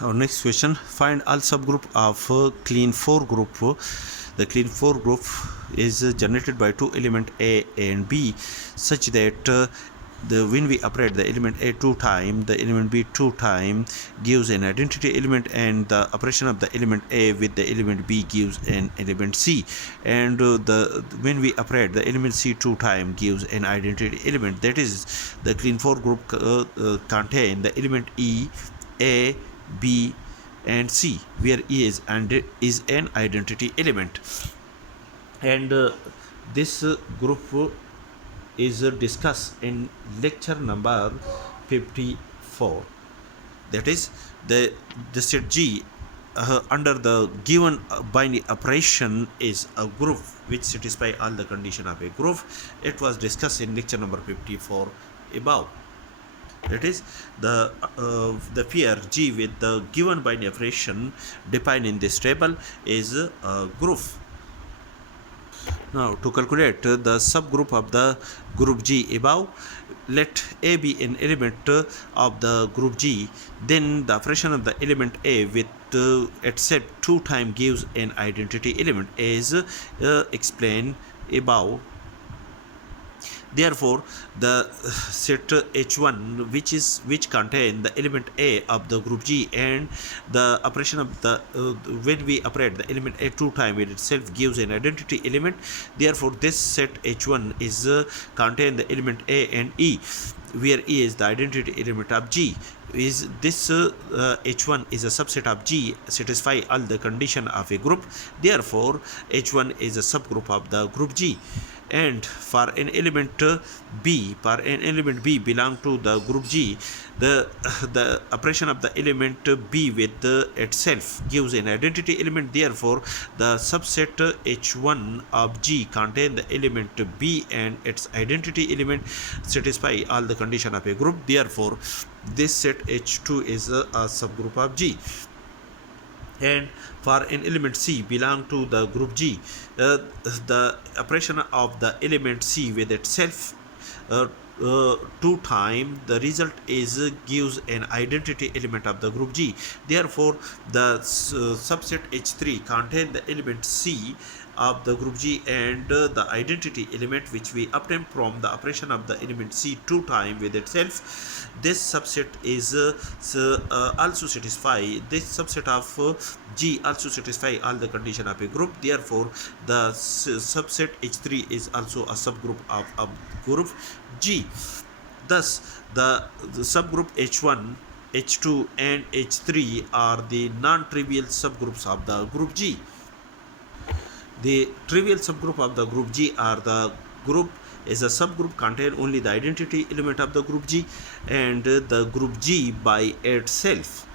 Our next question: find all subgroup of Klein 4 group. The Klein 4 group is generated by two element A and B, such that when we operate the element A two time, the element B two time gives an identity element, and the operation of the element A with the element B gives an element C, and when we operate the element C two time gives an identity element. That is, the Klein 4 group contain the element E, A, B and C, where E is an identity element, and this group is discussed in lecture number 54. That is, the set G under the given binary operation is a group which satisfy all the condition of a group. It was discussed in lecture number 54 above. That is, the pair G with the given binary operation defined in this table is a group. Now, to calculate the subgroup of the group G above, let A be an element of the group G, then the operation of the element A with itself two times gives an identity element, as explained above. Therefore, the set H1, which contain the element A of the group G, and the operation of the when we operate the element A two time, it itself gives an identity element. Therefore, this set H1 is contain the element A and E, where E is the identity element of G. Is this H1 is a subset of G, satisfy all the condition of a group. Therefore, H1 is a subgroup of the group G. And for an element B belong to the group G, the operation of the element B with itself gives an identity element. Therefore, the subset H1 of G contain the element B and its identity element, satisfy all the condition of a group. Therefore, this set H2 is a subgroup of G. And for an element C belong to the group G, the operation of the element C with itself two time, the result is gives an identity element of the group G. Therefore, the subset H3 contain the element C of the group G and the identity element which we obtain from the operation of the element C two time with itself. This subset is also satisfy, this subset of G also satisfy all the condition of a group. Therefore, the subset H3 is also a subgroup of group G. Thus, the subgroup H1, H2 and H3 are the non-trivial subgroups of the group G. The trivial subgroup of the group G are the group is a subgroup contain only the identity element of the group G and the group G by itself.